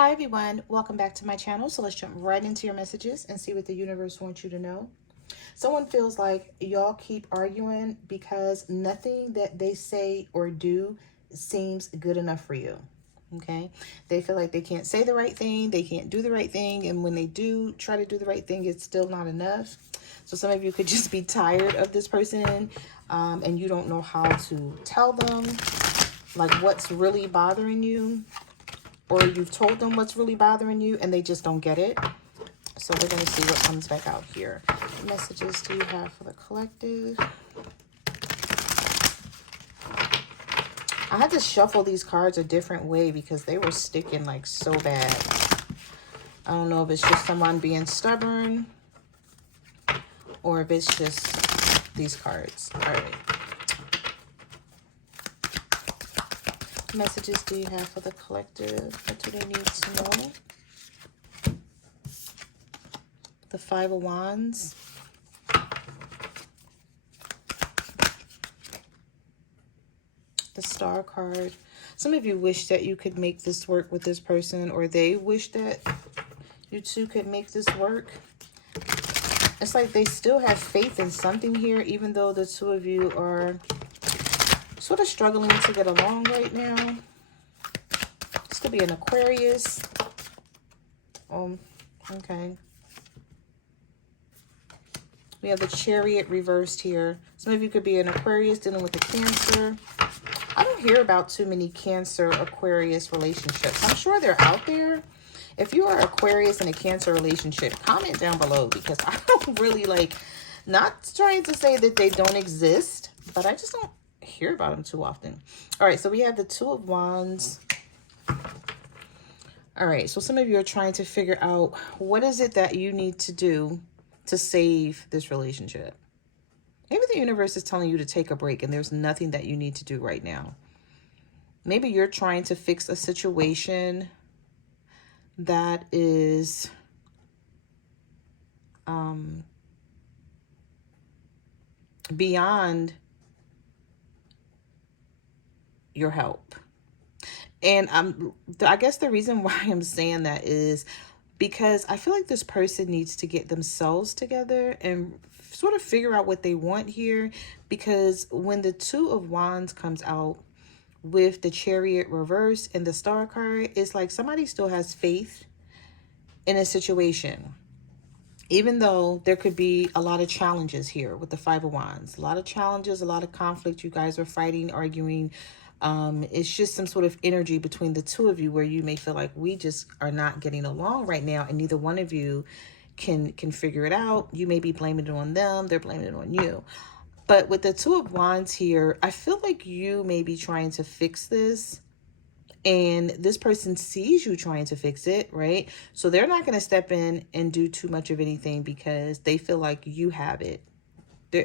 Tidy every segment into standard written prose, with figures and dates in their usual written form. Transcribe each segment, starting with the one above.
Hi everyone, welcome back to my channel. So let's jump right into your messages and see what the universe wants you to know. Someone feels like y'all keep arguing because nothing that they say or do seems good enough for you. Okay, they feel like they can't say the right thing, they can't do the right thing, and when they do try to do the right thing, it's still not enough. So some of you could just be tired of this person, and you don't know how to tell them like what's really bothering you, or you've told them what's really bothering you and they just don't get it. So we're going to see what comes back out here. What messages do you have for the collective? I had to shuffle these cards a different way because they were sticking like so bad. I don't know if it's just someone being stubborn or if it's just these cards. All right. What messages do you have for the collective? What do they need to know? The Five of Wands. The Star card. Some of you wish that you could make this work with this person, or they wish that you two could make this work. It's like they still have faith in something here, even though the two of you are sort of struggling to get along right now. This could be an Aquarius. Okay. We have the Chariot reversed here. Some of you could be an Aquarius dealing with a Cancer. I don't hear about too many Cancer Aquarius relationships. I'm sure they're out there. If you are Aquarius in a Cancer relationship, comment down below, because I don't really not trying to say that they don't exist, but I just don't hear about them too often. All right, so we have the Two of Wands. All right, so some of you are trying to figure out what is it that you need to do to save this relationship. Maybe the universe is telling you to take a break and there's nothing that you need to do right now. Maybe you're trying to fix a situation that is beyond your help. And I guess the reason why I'm saying that is because I feel like this person needs to get themselves together and sort of figure out what they want here. Because when the Two of Wands comes out with the Chariot reverse and the Star card, it's like somebody still has faith in a situation. Even though there could be a lot of challenges here with the Five of Wands. A lot of challenges, a lot of conflict. You guys are fighting, arguing. It's just some sort of energy between the two of you where you may feel like we just are not getting along right now, and neither one of you can figure it out. You may be blaming it on them, they're blaming it on you. But with the Two of Wands here, I feel like you may be trying to fix this, and this person sees you trying to fix it, right? So they're not going to step in and do too much of anything because they feel like you have it.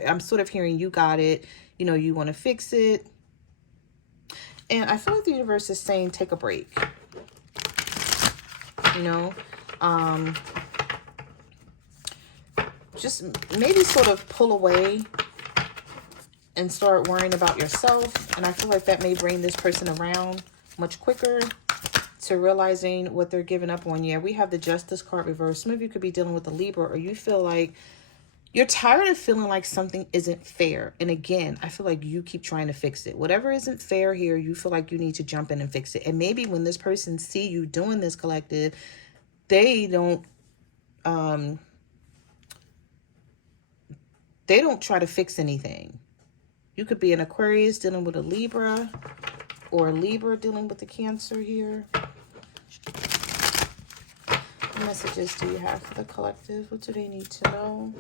I'm sort of hearing you got it, you want to fix it. And I feel like the universe is saying, take a break. Just maybe sort of pull away and start worrying about yourself. And I feel like that may bring this person around much quicker to realizing what they're giving up on. Yeah, we have the Justice card reversed. Some of you could be dealing with a Libra, or you feel like you're tired of feeling like something isn't fair. And again, I feel like you keep trying to fix it. Whatever isn't fair here, you feel like you need to jump in and fix it. And maybe when this person see you doing this, collective, they don't try to fix anything. You could be an Aquarius dealing with a Libra, or a Libra dealing with the Cancer here. What messages do you have for the collective? What do they need to know?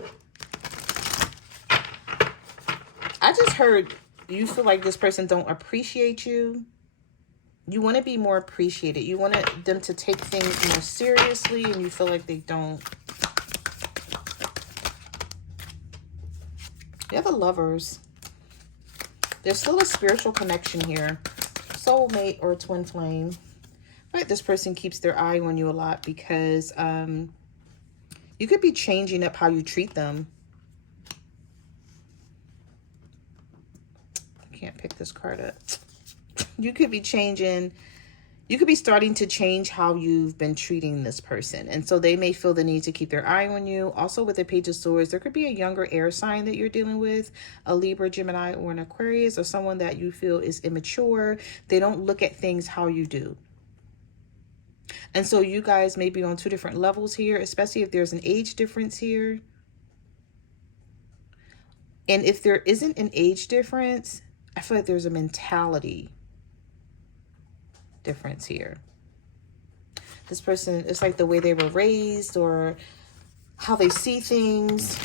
I just heard you feel like this person don't appreciate you. You want to be more appreciated. You want them to take things more seriously, and you feel like they don't. You have the Lovers. There's still a spiritual connection here. Soulmate or twin flame. I think this person keeps their eye on you a lot because you could be changing up how you treat them. I can't pick this card up. You could be changing You could be starting to change how you've been treating this person. And so they may feel the need to keep their eye on you. Also with the Page of Swords, there could be a younger air sign that you're dealing with, a Libra, Gemini, or an Aquarius, or someone that you feel is immature. They don't look at things how you do. And so you guys may be on two different levels here, especially if there's an age difference here. And if there isn't an age difference, I feel like there's a mentality difference here. This person, it's like the way they were raised or how they see things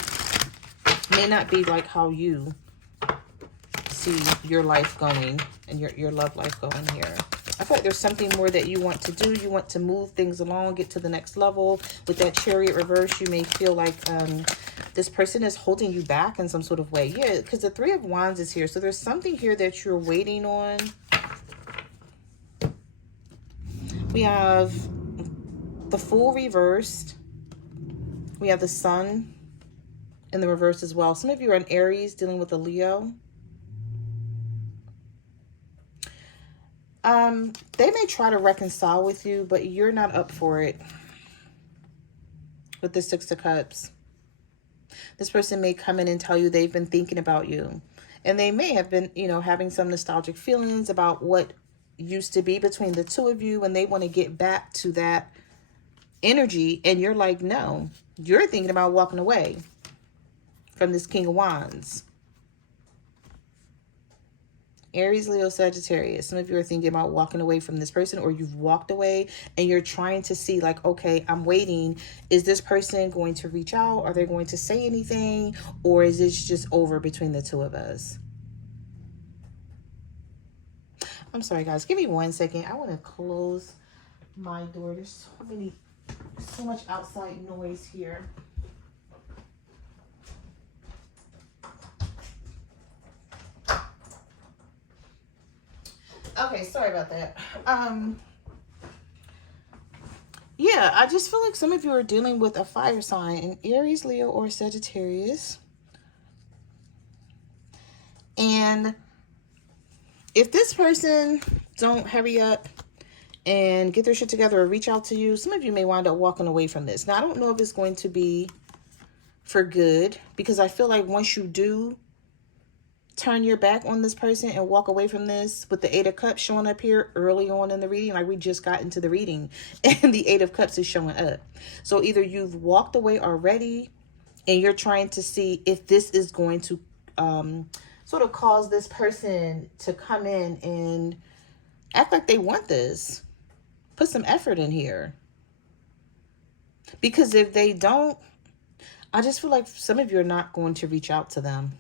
may not be like how you see your life going and your love life going here. I feel like there's something more that you want to do. You want to move things along, get to the next level. With that Chariot reverse, you may feel like this person is holding you back in some sort of way. Yeah, because the Three of Wands is here. So there's something here that you're waiting on. We have the Fool reversed. We have the Sun in the reverse as well. Some of you are in Aries dealing with a Leo. They may try to reconcile with you, but you're not up for it with the Six of Cups. This person may come in and tell you they've been thinking about you. And they may have been, you know, having some nostalgic feelings about what used to be between the two of you, and they want to get back to that energy. And you're like, no, you're thinking about walking away from this King of Wands. Aries, Leo, Sagittarius. Some of you are thinking about walking away from this person, or you've walked away and you're trying to see like, okay, I'm waiting. Is this person going to reach out? Are they going to say anything? Or is this just over between the two of us? I'm sorry, guys. Give me 1 second. I want to close my door. There's so much outside noise here. Okay, sorry about that. Yeah, I just feel like some of you are dealing with a fire sign in Aries, Leo, or Sagittarius. And if this person don't hurry up and get their shit together or reach out to you, some of you may wind up walking away from this. Now, I don't know if it's going to be for good, because I feel like once you do turn your back on this person and walk away from this, with the Eight of Cups showing up here early on in the reading, like we just got into the reading and the Eight of Cups is showing up. So either you've walked away already and you're trying to see if this is going to sort of cause this person to come in and act like they want this. Put some effort in here. Because if they don't, I just feel like some of you are not going to reach out to them.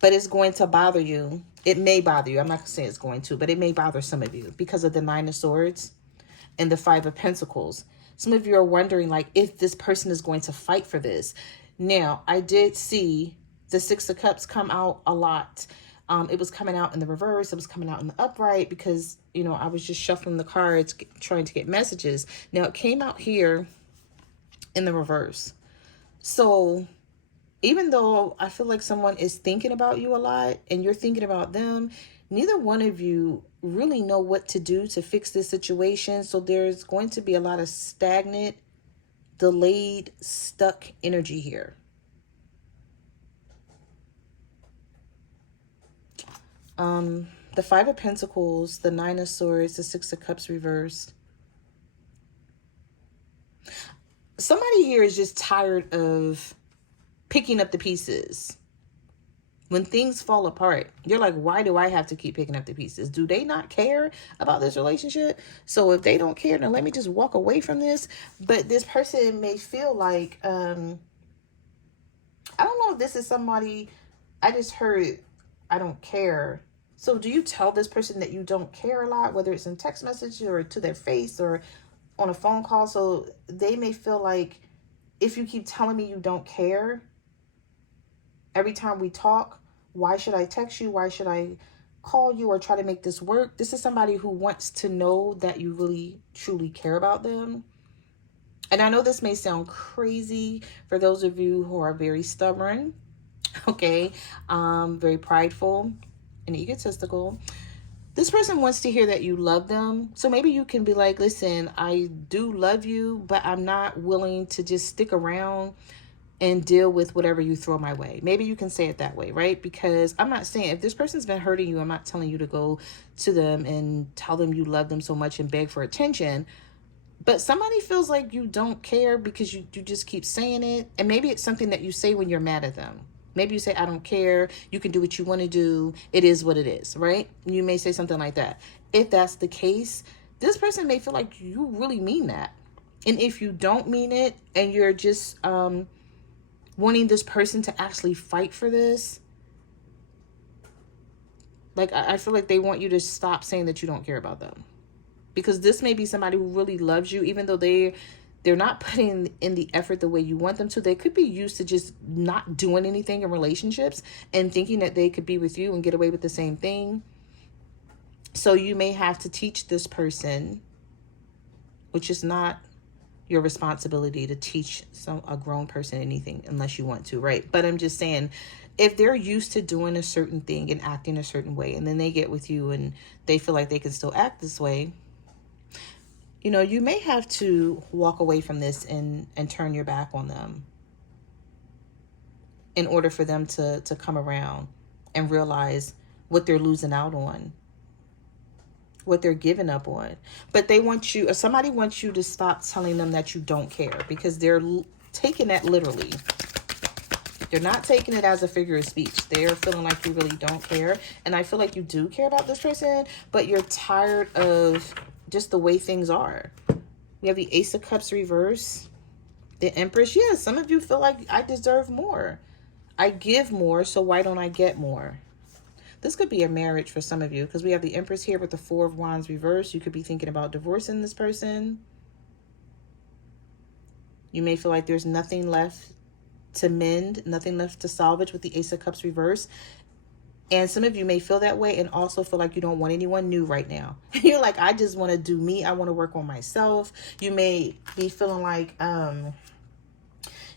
But it's going to bother you. It may bother you. I'm not going to say it's going to, but it may bother some of you because of the Nine of Swords and the Five of Pentacles. Some of you are wondering, like, if this person is going to fight for this. Now, I did see the Six of Cups come out a lot. It was coming out in the reverse. It was coming out in the upright because, you know, I was just shuffling the cards, trying to get messages. Now, it came out here in the reverse. So even though I feel like someone is thinking about you a lot and you're thinking about them, neither one of you really know what to do to fix this situation. So there's going to be a lot of stagnant, delayed, stuck energy here. The Five of Pentacles, the Nine of Swords, the Six of Cups reversed. Somebody here is just tired of picking up the pieces. When things fall apart, you're like, why do I have to keep picking up the pieces? Do they not care about this relationship? So if they don't care, then let me just walk away from this. But this person may feel like, I don't know if this is somebody, I just heard, I don't care. So do you tell this person that you don't care a lot, whether it's in text message or to their face or on a phone call? So they may feel like, if you keep telling me you don't care every time we talk, why should I text you? Why should I call you or try to make this work? This is somebody who wants to know that you really, truly care about them. And I know this may sound crazy for those of you who are very stubborn, okay, very prideful and egotistical. This person wants to hear that you love them. So maybe you can be like, listen, I do love you, but I'm not willing to just stick around and deal with whatever you throw my way. Maybe you can say it that way, right? Because I'm not saying, if this person's been hurting you, I'm not telling you to go to them and tell them you love them so much and beg for attention. But somebody feels like you don't care because you just keep saying it. And maybe it's something that you say when you're mad at them. Maybe you say, I don't care. You can do what you want to do. It is what it is, right? You may say something like that. If that's the case, this person may feel like you really mean that. And if you don't mean it and you're just wanting this person to actually fight for this, like, I feel like they want you to stop saying that you don't care about them. Because this may be somebody who really loves you, even though they're not putting in the effort the way you want them to. They could be used to just not doing anything in relationships and thinking that they could be with you and get away with the same thing. So you may have to teach this person, which is not your responsibility to teach a grown person anything unless you want to, right? But I'm just saying, if they're used to doing a certain thing and acting a certain way, and then they get with you and they feel like they can still act this way, you know, you may have to walk away from this and turn your back on them in order for them to come around and realize what they're losing out on, what they're giving up on. But they want you, or somebody wants you to stop telling them that you don't care, because they're taking that literally. They're not taking it as a figure of speech. They're feeling like you really don't care. And I feel like you do care about this person, but you're tired of just the way things are. We have the Ace of Cups reverse, the Empress. Yeah, some of you feel like I deserve more. I give more, so why don't I get more? This could be a marriage for some of you, because we have the Empress here with the Four of Wands reverse. You could be thinking about divorcing this person. You may feel like there's nothing left to mend, nothing left to salvage with the Ace of Cups reverse. And some of you may feel that way and also feel like you don't want anyone new right now. You're like, I just want to do me. I want to work on myself. You may be feeling like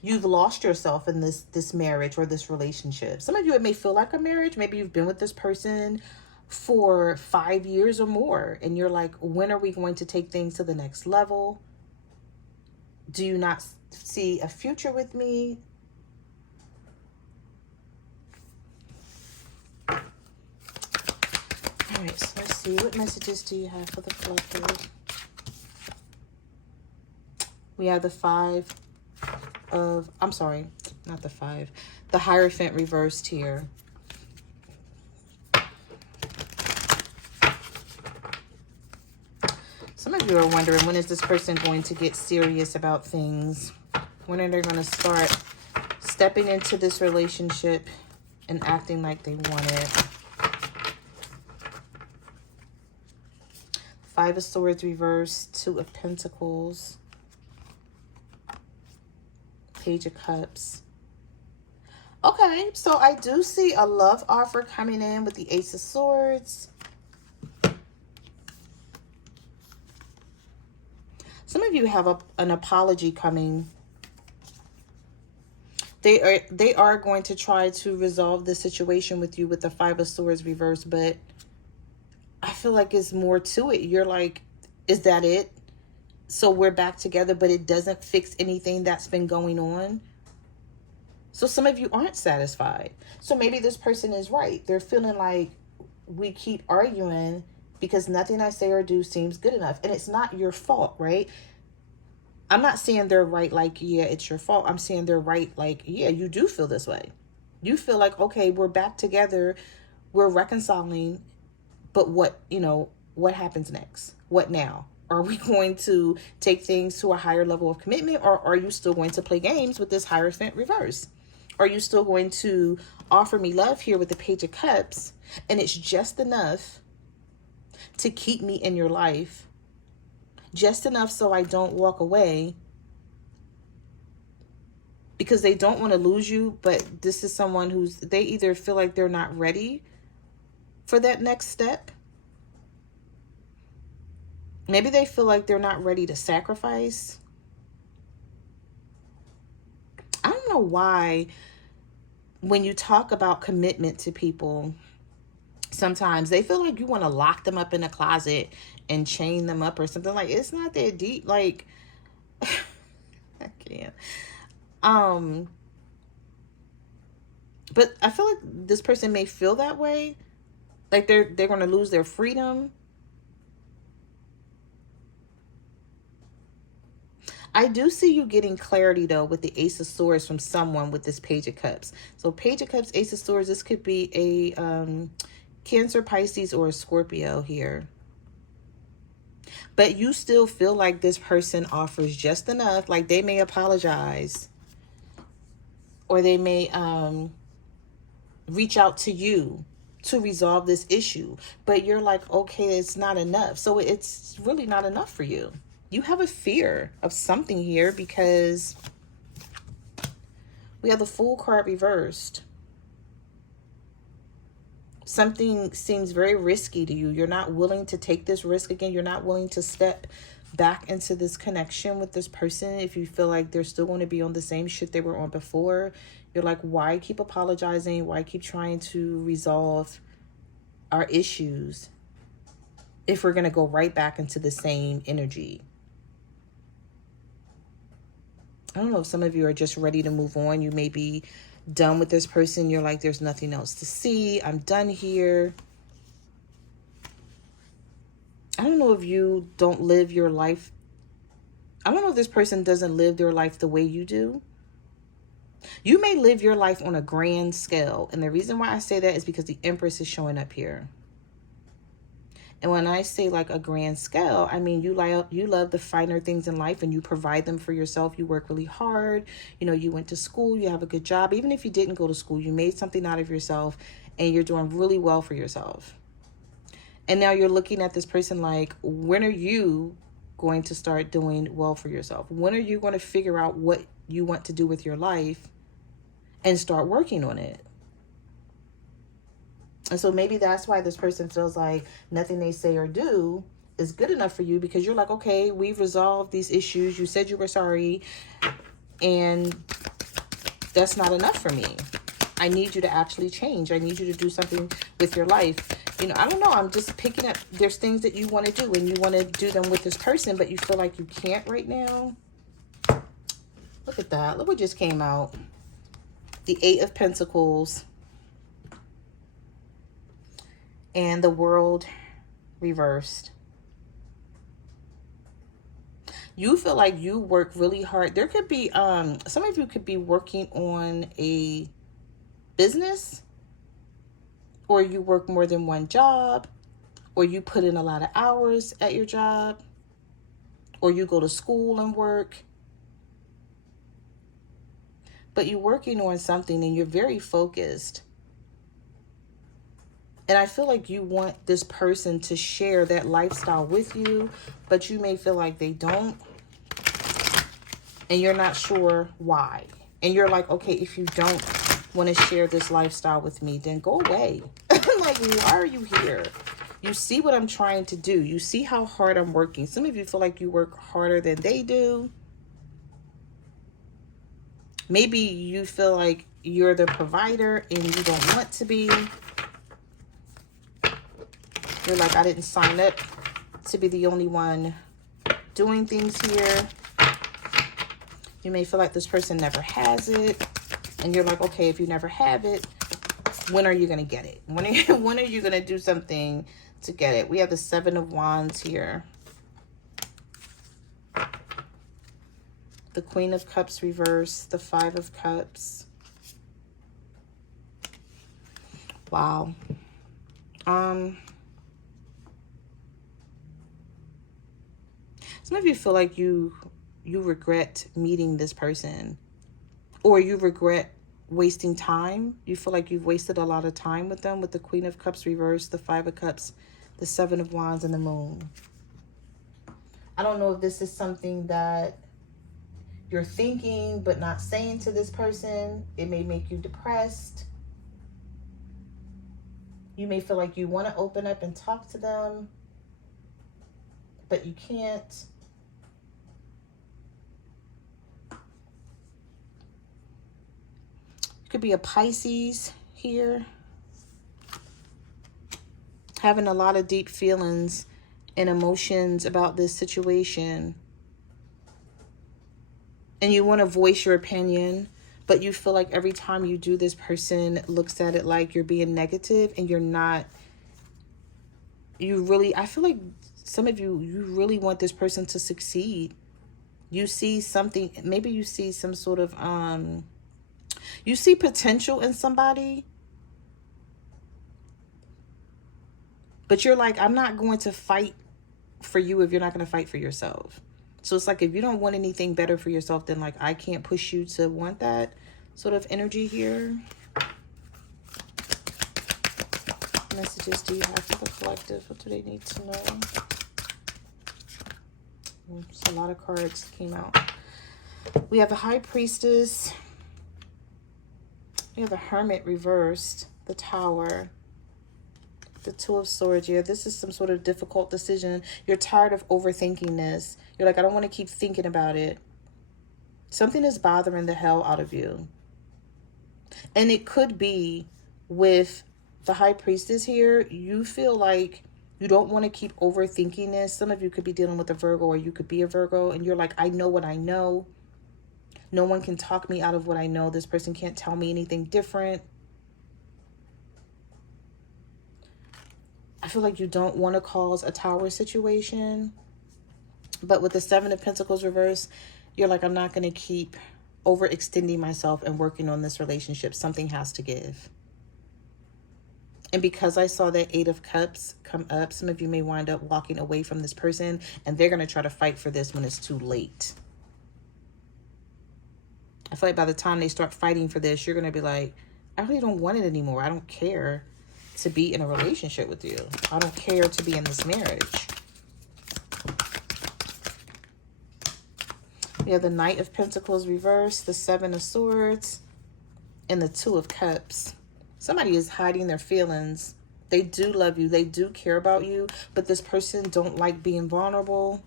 you've lost yourself in this marriage or this relationship. Some of you, it may feel like a marriage. Maybe you've been with this person for 5 years or more. And you're like, when are we going to take things to the next level? Do you not see a future with me? All right, so let's see. What messages do you have for the collective? We have the Five of, I'm sorry, not the Five. The Hierophant reversed here. Some of you are wondering, when is this person going to get serious about things? When are they going to start stepping into this relationship and acting like they want it? Five of Swords reversed, Two of Pentacles, Page of Cups. Okay, so I do see a love offer coming in with the Ace of Swords. Some of you have an apology coming. They are going to try to resolve the situation with you with the Five of Swords reversed, but I feel like it's more to it. You're like, is that it? So we're back together, but it doesn't fix anything that's been going on. So some of you aren't satisfied. So maybe this person is right. They're feeling like we keep arguing because nothing I say or do seems good enough. And it's not your fault, right? I'm not saying they're right like, yeah, it's your fault. I'm saying they're right like, yeah, you do feel this way. You feel like, okay, we're back together. We're reconciling. But what, what happens next? What now? Are we going to take things to a higher level of commitment, or are you still going to play games with this Hierophant reverse? Are you still going to offer me love here with the Page of Cups, and it's just enough to keep me in your life, just enough so I don't walk away, because they don't want to lose you, but this is someone they either feel like they're not ready for that next step. Maybe they feel like they're not ready to sacrifice. I don't know why when you talk about commitment to people, Sometimes they feel like you want to lock them up in a closet and chain them up or something. Like, it's not that deep. Like, I can't. But I feel like this person may feel that way. Like they're going to lose their freedom. I do see you getting clarity, though, with the Ace of Swords from someone with this Page of Cups. So Page of Cups, Ace of Swords, this could be a Cancer, Pisces, or a Scorpio here. But you still feel like this person offers just enough. Like they may apologize. Or they may reach out to you to resolve this issue. But you're like, okay, it's not enough. So it's really not enough for you. You have a fear of something here because we have the Fool card reversed. Something seems very risky to you. You're not willing to take this risk again. You're not willing to step back into this connection with this person if you feel like they're still going to be on the same shit they were on before. You're like, why keep apologizing? Why keep trying to resolve our issues if we're going to go right back into the same energy? I don't know if some of you are just ready to move on. You may be done with this person. You're like, there's nothing else to see. I'm done here. I don't know if you don't live your life. I don't know if this person doesn't live their life the way you do. You may live your life on a grand scale. And the reason why I say that is because the Empress is showing up here. And when I say like a grand scale, I mean, you love the finer things in life and you provide them for yourself. You work really hard. You know, you went to school, you have a good job. Even if you didn't go to school, you made something out of yourself and you're doing really well for yourself. And now you're looking at this person like, when are you going to start doing well for yourself? When are you going to figure out what you want to do with your life and start working on it? And so maybe that's why this person feels like nothing they say or do is good enough for you, because you're like, okay, we've resolved these issues. You said you were sorry, and that's not enough for me. I need you to actually change. I need you to do something with your life. You know, I don't know. I'm just picking up. There's things that you want to do and you want to do them with this person, but you feel like you can't right now. Look at that. Look what just came out. The Eight of Pentacles. And the World reversed. You feel like you work really hard. There could be, some of you could be working on a business, or you work more than one job, or you put in a lot of hours at your job, or you go to school and work. But you're working on something and you're very focused. And I feel like you want this person to share that lifestyle with you, but you may feel like they don't. And you're not sure why. And you're like, okay, if you don't want to share this lifestyle with me, then go away. Like, why are you here? You see what I'm trying to do. You see how hard I'm working. Some of you feel like you work harder than they do. Maybe you feel like you're the provider and you don't want to be. You're like, I didn't sign up to be the only one doing things here. You may feel like this person never has it. And you're like, okay, if you never have it, when are you going to get it? When are you going to do something to get it? We have the Seven of Wands here. The Queen of Cups reversed. The Five of Cups. Wow. Some of you feel like you regret meeting this person, or you regret wasting time. You feel like you've wasted a lot of time with them, with the Queen of Cups reversed, the Five of Cups, the Seven of Wands, and the Moon. I don't know if this is something that you're thinking but not saying to this person. It may make you depressed. You may feel like you want to open up and talk to them, but you can't. Could be a Pisces here. having a lot of deep feelings and emotions about this situation. And you want to voice your opinion, but you feel like every time you do, this person looks at it like you're being negative, and you're not. I feel like some of you really want this person to succeed. You see something, maybe you see some sort of, you see potential in somebody, but you're like, I'm not going to fight for you if you're not going to fight for yourself. So it's like, if you don't want anything better for yourself, then like, I can't push you to want that sort of energy here. Messages do you have for the collective? What do they need to know? A lot of cards came out. We have the High Priestess. We have the Hermit reversed. The Tower. The Two of Swords. Yeah, this is some sort of difficult decision. You're tired of overthinking this. You're like, I don't want to keep thinking about it. Something is bothering the hell out of you. And it could be with the High Priestess here. You feel like you don't want to keep overthinking this. Some of you could be dealing with a Virgo, or you could be a Virgo, and you're like, I know what I know. No one can talk me out of what I know. This person can't tell me anything different. I feel like you don't want to cause a Tower situation. But with the Seven of Pentacles reverse, you're like, I'm not going to keep overextending myself and working on this relationship. Something has to give. And because I saw that Eight of Cups come up, some of you may wind up walking away from this person, and they're going to try to fight for this when it's too late. I feel like by the time they start fighting for this, you're going to be like, I really don't want it anymore. I don't care to be in a relationship with you. I don't care to be in this marriage. We have the Knight of Pentacles reversed, the Seven of Swords, and the Two of Cups. Somebody is hiding their feelings. They do love you. They do care about you. But this person don't like being vulnerable.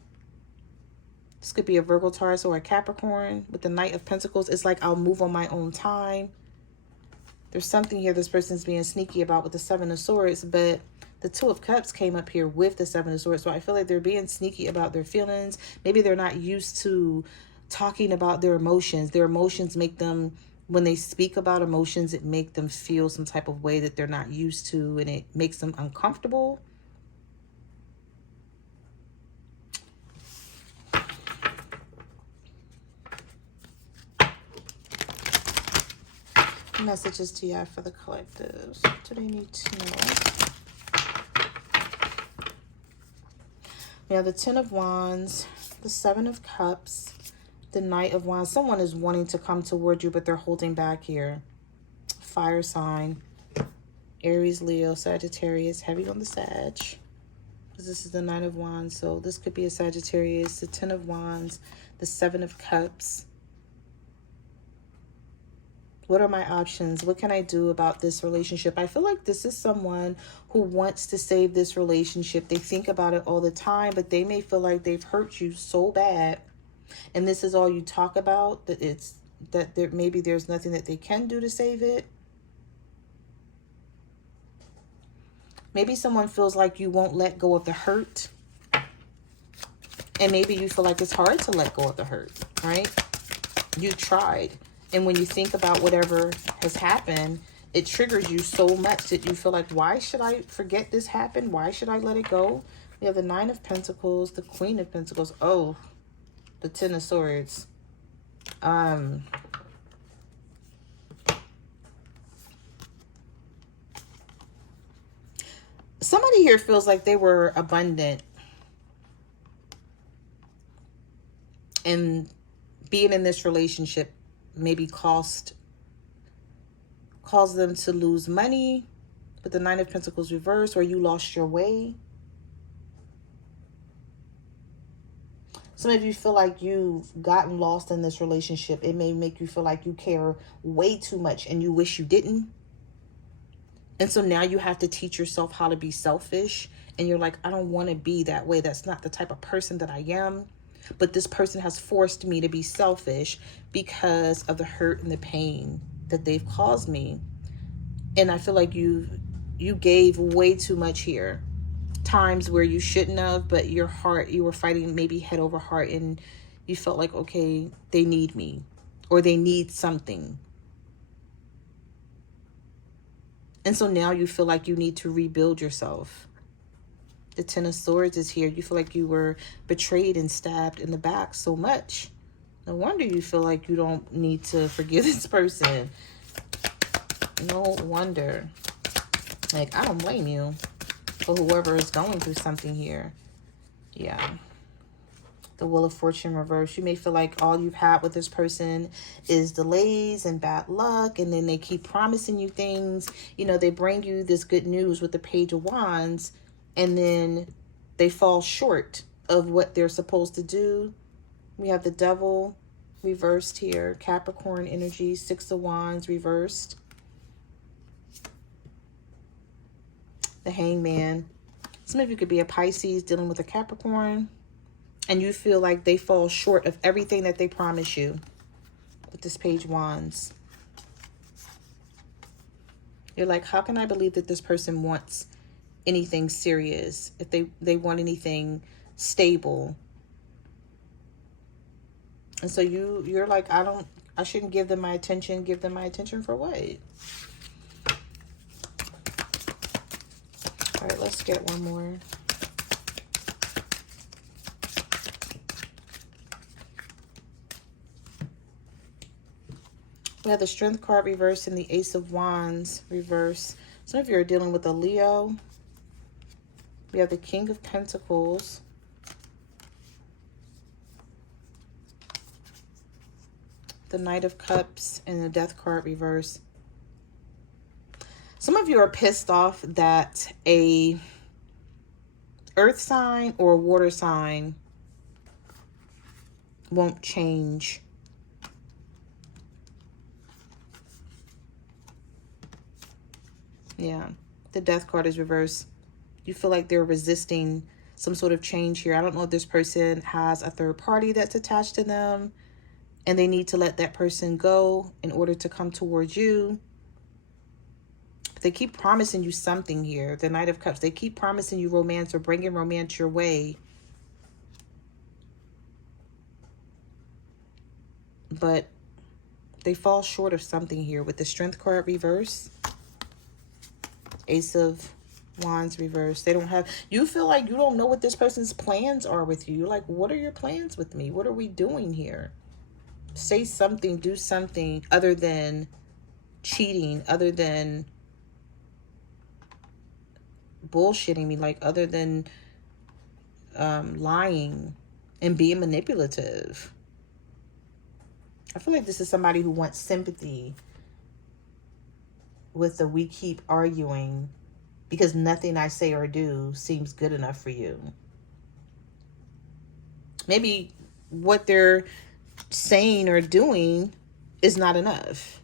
This could be a Virgo, Taurus, or a Capricorn. With the Knight of Pentacles, it's like, I'll move on my own time. There's something here this person's being sneaky about with the Seven of Swords. But the Two of Cups came up here with the Seven of Swords. So I feel like they're being sneaky about their feelings. Maybe they're not used to talking about their emotions. Their emotions make them... When they speak about emotions, it makes them feel some type of way that they're not used to, and it makes them uncomfortable. Messages do you have for the collectives? What do they need to know? We have the Ten of Wands, the Seven of Cups, the Knight of Wands. Someone is wanting to come toward you, but they're holding back here. Fire sign. Aries, Leo, Sagittarius. Heavy on the Sag. This is the Knight of Wands. So this could be a Sagittarius. The Ten of Wands. The Seven of Cups. What are my options? What can I do about this relationship? I feel like this is someone who wants to save this relationship. They think about it all the time, but they may feel like they've hurt you so bad, and this is all you talk about, that maybe there's nothing that they can do to save it. Maybe someone feels like you won't let go of the hurt, and maybe you feel like it's hard to let go of the hurt, right? You tried. And when you think about whatever has happened, it triggers you so much that you feel like, why should I forget this happened? Why should I let it go? We have the Nine of Pentacles, the Queen of Pentacles. Oh, the Ten of Swords. Somebody here feels like they were abundant, and being in this relationship maybe caused them to lose money with the Nine of Pentacles reversed, or you lost your way. Some of you feel like you've gotten lost in this relationship. It may make you feel like you care way too much and you wish you didn't. And so now you have to teach yourself how to be selfish. And you're like, I don't want to be that way. That's not the type of person that I am. But this person has forced me to be selfish because of the hurt and the pain that they've caused me. And I feel like you gave way too much here. times where you shouldn't have, but your heart, you were fighting maybe head over heart, and you felt like, okay, they need me, or they need something. And so now you feel like you need to rebuild yourself. The Ten of Swords is here. You feel like you were betrayed and stabbed in the back so much. No wonder you feel like you don't need to forgive this person. No wonder. Like, I don't blame you for whoever is going through something here. Yeah. The Wheel of Fortune reverse. You may feel like all you've had with this person is delays and bad luck, and then they keep promising you things. You know, they bring you this good news with the Page of Wands, and then they fall short of what they're supposed to do. We have the Devil reversed here. Capricorn energy, Six of Wands reversed. The Hangman. Some of you could be a Pisces dealing with a Capricorn, and you feel like they fall short of everything that they promise you with this Page of Wands. You're like, how can I believe that this person wants anything serious? If they want anything stable. And so you're like, I shouldn't give them my attention. Give them my attention for what? All right, let's get one more. We have the Strength card reversed and the Ace of Wands reversed. Some of you are dealing with a Leo. We have the King of Pentacles. The Knight of Cups and the Death card reversed. Some of you are pissed off that a earth sign or a water sign won't change. Yeah, the Death card is reversed. You feel like they're resisting some sort of change here. I don't know if this person has a third party that's attached to them, and they need to let that person go in order to come towards you. But they keep promising you something here. The Knight of Cups, they keep promising you romance or bringing romance your way. But they fall short of something here with the Strength card reverse. Ace of Wands reverse. They don't have, you feel like you don't know what this person's plans are with you. You're like, what are your plans with me? What are we doing here? Say something, do something other than cheating, other than bullshitting me, like other than lying and being manipulative. I feel like this is somebody who wants sympathy with the we keep arguing because nothing I say or do seems good enough for you. Maybe what they're saying or doing is not enough,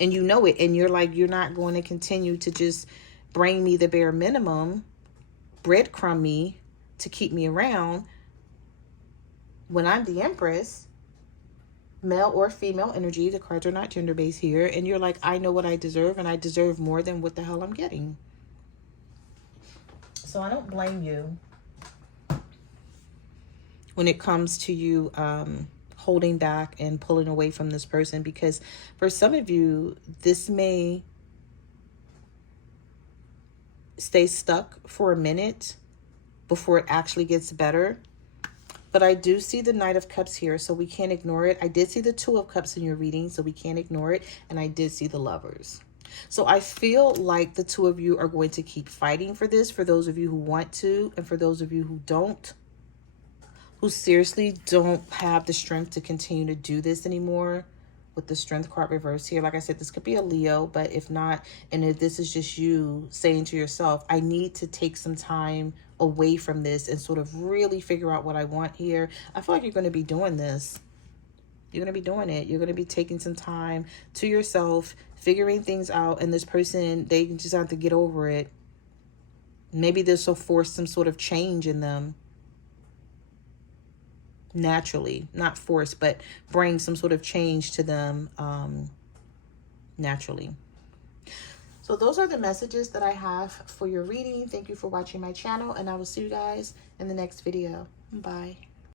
and you know it, and you're like, you're not going to continue to just bring me the bare minimum, breadcrumb me to keep me around when I'm the Empress. Male or female energy, the cards are not gender-based here, and you're like, I know what I deserve, and I deserve more than what the hell I'm getting. So I don't blame you when it comes to you holding back and pulling away from this person, because for some of you, this may stay stuck for a minute before it actually gets better. But I do see the Knight of Cups here, so we can't ignore it. I did see the Two of Cups in your reading, so we can't ignore it. And I did see the Lovers. So I feel like the two of you are going to keep fighting for this, for those of you who want to, and for those of you who don't, who seriously don't have the strength to continue to do this anymore. With the Strength card reverse here, like I said, this could be a Leo, but if not, and if this is just you saying to yourself, I need to take some time away from this and sort of really figure out what I want here, I feel like you're going to be doing this. You're going to be doing it. You're going to be taking some time to yourself, figuring things out, and this person, they just have to get over it. Maybe this will force some sort of change in them. Naturally, not force, but bring some sort of change to them naturally. So those are the messages that I have for your reading. Thank you for watching my channel, and I will see you guys in the next video. Bye.